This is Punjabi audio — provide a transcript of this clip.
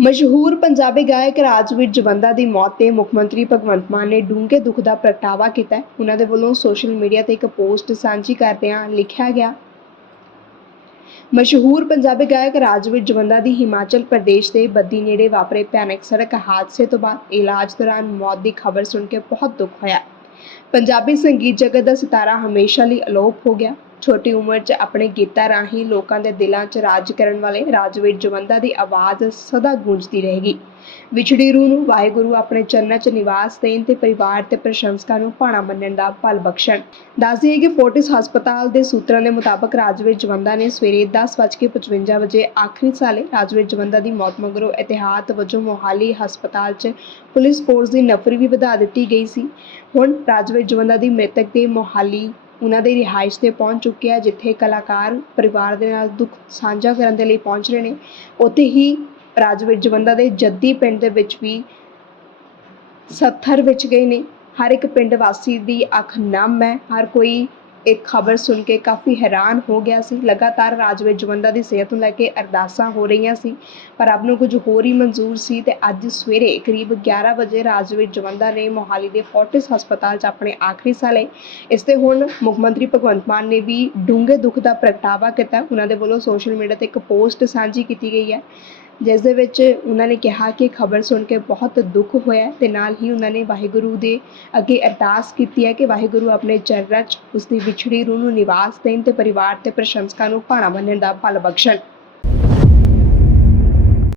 ਮਸ਼ਹੂਰ ਪੰਜਾਬੀ ਗਾਇਕ ਰਾਜਵੀਰ ਜਵੰਦਾ ਦੀ ਮੌਤ ਤੇ ਮੁੱਖ ਮੰਤਰੀ ਭਗਵੰਤ ਮਾਨ ਨੇ ਡੂੰਘੇ ਦੁੱਖ ਦਾ ਪ੍ਰਗਟਾਵਾ ਕੀਤਾ ਹੈ। ਉਹਨਾਂ ਦੇ ਵੱਲੋਂ ਸੋਸ਼ਲ ਮੀਡੀਆ ਤੇ ਇੱਕ ਪੋਸਟ ਸਾਂਝੀ ਕਰਦਿਆਂ ਲਿਖਿਆ ਗਿਆ, ਮਸ਼ਹੂਰ ਪੰਜਾਬੀ ਗਾਇਕ ਰਾਜਵੀਰ ਜਵੰਦਾ ਦੀ ਹਿਮਾਚਲ ਪ੍ਰਦੇਸ਼ ਦੇ ਬੱਦੀ ਨੇੜੇ ਵਾਪਰੇ ਭਿਆਨਕ ਸੜਕ ਹਾਦਸੇ ਤੋਂ ਬਾਅਦ ਇਲਾਜ ਦੌਰਾਨ ਮੌਤ ਦੀ ਖਬਰ ਸੁਣ ਕੇ ਬਹੁਤ ਦੁੱਖ ਹੋਇਆ। ਪੰਜਾਬੀ ਸੰਗੀਤ ਜਗਤ ਦਾ ਸਿਤਾਰਾ ਹਮੇਸ਼ਾ ਲਈ ਅਲੋਪ ਹੋ ਗਿਆ। ਛੋਟੀ ਉਮਰ 'ਚ ਆਪਣੇ ਗੀਤਾਂ ਰਾਹੀਂ ਲੋਕਾਂ ਦੇ ਦਿਲਾਂ 'ਚ ਰਾਜ ਕਰਨ ਵਾਲੇ ਰਾਜਵੀਰ ਜਵੰਦਾ ਦੀ ਆਵਾਜ਼ ਸਦਾ ਗੂੰਜਦੀ ਰਹੇਗੀ। ਵਿਛੜੀ ਰੂਹ ਨੂੰ ਵਾਹਿਗੁਰੂ ਆਪਣੇ ਚਰਨਾਂ 'ਚ ਨਿਵਾਸ ਦੇਣ ਤੇ ਪਰਿਵਾਰ ਤੇ ਪ੍ਰਸ਼ੰਸਕਾਂ ਨੂੰ ਭਾਣਾ ਮੰਨਣ ਦਾ ਫਲ ਬਖਸ਼ਣ। ਦੱਸ ਦਈਏ ਕਿ ਫੋਰਟਿਸ ਹਸਪਤਾਲ ਦੇ ਸੂਤਰਾਂ ਦੇ ਮੁਤਾਬਕ ਰਾਜਵੀਰ ਜਵੰਦਾ ਨੇ ਸਵੇਰੇ 10:55 ਵਜੇ ਆਖਰੀ ਸਾਲੇ ਰਾਜਵੀਰ ਜਵੰਦਾ ਦੀ ਮੌਤ ਮਗਰੋਂ ਇਤਿਹਾਤ ਵਜੋਂ ਮੋਹਾਲੀ ਹਸਪਤਾਲ 'ਚ ਪੁਲਿਸ ਫੋਰਸ ਦੀ ਨਫਰੀ ਵੀ ਵਧਾ ਦਿੱਤੀ ਗਈ ਸੀ। ਹੁਣ ਰਾਜਵੀਰ ਜਵੰਦਾ ਦੀ ਮ੍ਰਿਤਕ ਦੇ ਮੋਹਾਲੀ ਉਹਨਾਂ ਦੀ ਰਿਹਾਇਸ਼ ਤੇ ਪਹੁੰਚ ਚੁੱਕੇ ਆ, ਜਿੱਥੇ ਕਲਾਕਾਰ ਪਰਿਵਾਰ ਦੇ ਨਾਲ ਦੁੱਖ ਸਾਂਝਾ ਕਰਨ ਦੇ ਲਈ ਪਹੁੰਚ ਰਹੇ ਨੇ। ਉੱਥੇ ਹੀ ਰਾਜਵੀਰ ਜਵੰਦਾ ਦੇ ਜੱਦੀ ਪਿੰਡ ਦੇ ਵਿੱਚ ਵੀ ਸੱਥਰ ਵਿੱਚ ਗਏ ਨੇ। ਹਰ ਇੱਕ ਪਿੰਡ ਵਾਸੀ ਦੀ ਅੱਖ ਨਮ ਹੈ। ਹਰ ਕੋਈ ਇਹ ਖਬਰ ਸੁਣ ਕੇ ਕਾਫੀ ਹੈਰਾਨ ਹੋ ਗਿਆ ਸੀ। ਲਗਾਤਾਰ ਰਾਜਵੀਰ ਜਵੰਦਾ ਦੀ ਸਿਹਤ ਨੂੰ ਲੈ ਕੇ ਅਰਦਾਸਾਂ ਹੋ ਰਹੀਆਂ ਸੀ, ਪਰ ਆਪ ਨੂੰ ਕੁਝ ਹੋਰ ਹੀ ਮਨਜ਼ੂਰ ਸੀ ਤੇ ਅੱਜ ਸਵੇਰੇ ਕਰੀਬ 11 ਵਜੇ ਰਾਜਵੀਰ ਜਵੰਦਾ ਨੇ ਮੋਹਾਲੀ ਦੇ ਫੋਰਟਿਸ ਹਸਪਤਾਲ 'ਚ ਆਪਣੇ ਆਖਰੀ ਸਾਹ ਲਏ। ਇਸ ਤੇ ਹੁਣ ਮੁੱਖ ਮੰਤਰੀ ਭਗਵੰਤ ਮਾਨ ਨੇ ਵੀ ਡੂੰਘੇ ਦੁੱਖ ਦਾ ਪ੍ਰਗਟਾਵਾ ਕੀਤਾ। ਉਹਨਾਂ ਦੇ ਵੱਲੋਂ ਸੋਸ਼ਲ ਮੀਡੀਆ ਤੇ ਇੱਕ ਪੋਸਟ ਸਾਂਝੀ ਕੀਤੀ ਗਈ ਹੈ। ਜਿਸ ਦੇ ਵਿੱਚ ਉਹਨਾਂ ਨੇ ਕਿਹਾ ਕਿ ਖਬਰ ਸੁਣ ਕੇ ਬਹੁਤ ਦੁੱਖ ਹੋਇਆ ਹੈ ਤੇ ਨਾਲ ਹੀ ਉਹਨਾਂ ਨੇ ਵਾਹਿਗੁਰੂ ਦੇ ਅੱਗੇ ਅਰਦਾਸ ਕੀਤੀ ਹੈ ਕਿ ਵਾਹਿਗੁਰੂ ਆਪਣੇ ਚਰਨਾਂ 'ਚ ਉਸ ਦੀ ਵਿਛੜੀ ਰੂਹ ਨੂੰ ਨਿਵਾਸ ਦੇਣ ਤੇ ਪਰਿਵਾਰ ਤੇ ਪ੍ਰਸ਼ੰਸਕਾਂ ਨੂੰ ਭਾਣਾ ਮੰਨਣ ਦਾ ਬਲ ਬਖਸ਼ਣ।